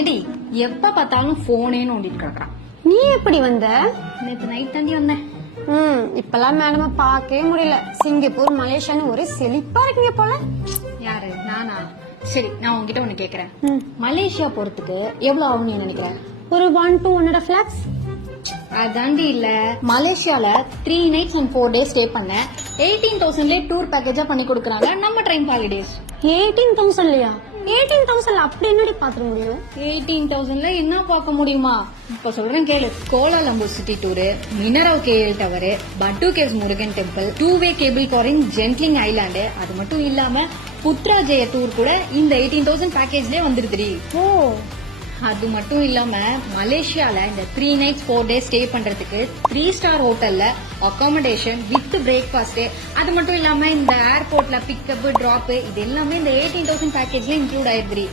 ஏடி எப்ப பார்த்தாலும் போனே நோண்டிட்டு கிடக்குறான். நீ எப்படி வந்த? நேத்து நைட் தாண்டி வந்தேன். இப்பெல்லாம் மேடம பாக்கவே முடியல. சிங்கப்பூர் மலேசியான்னு ஒரே செழிப்பா இருக்கீங்க போல. யாரு நானா? சரி நான் உங்ககிட்ட ஒண்ணு கேக்குறேன். மலேசியா போறதுக்கு எவ்வளவு ஆகும் நீ நினைக்கிற? ஒரு 1 to 1.5 lakhs. அதாண்டி இல்ல, மலேசியால 3 nights and 4 days ஸ்டே பண்ண 18,000 டூர் பேக்கேஜா பண்ணி கொடுக்கறாங்க நம்ம ட்ரெயின் ஹாலிடேஸ். 18,000லயா? 18,000 அப்படி என்னடி பாத்துக்க முடியும்? 18,000 என்ன பார்க்க முடியுமா? இப்ப சொல்றேன் கேளு. கோலாலம்பூர் சிட்டி டூரு, மினரவ் KL tower, Batu caves Murugan temple, 2-way cable car in Genting island, அது மட்டும் இல்லாம புத்ராஜெய டூர் கூட இந்த 18,000 பேக்கேஜ்லயே வந்துருதுடி. ஓ, அது மட்டும் இல்லாம மலேசியால இந்த 3 nights 4 days ஸ்டே பண்றதுக்கு 3 star ஹோட்டல்ல அகாமடேஷன் வித் பிரேக்ஃபாஸ்ட், அது மட்டும் இல்லாம இந்த ஏர்போர்ட்ல பிக்கப் டிராப், இது எல்லாமே இந்த 18,000 பேக்கேஜ்ல இன்க்ளூட் ஆயிருது.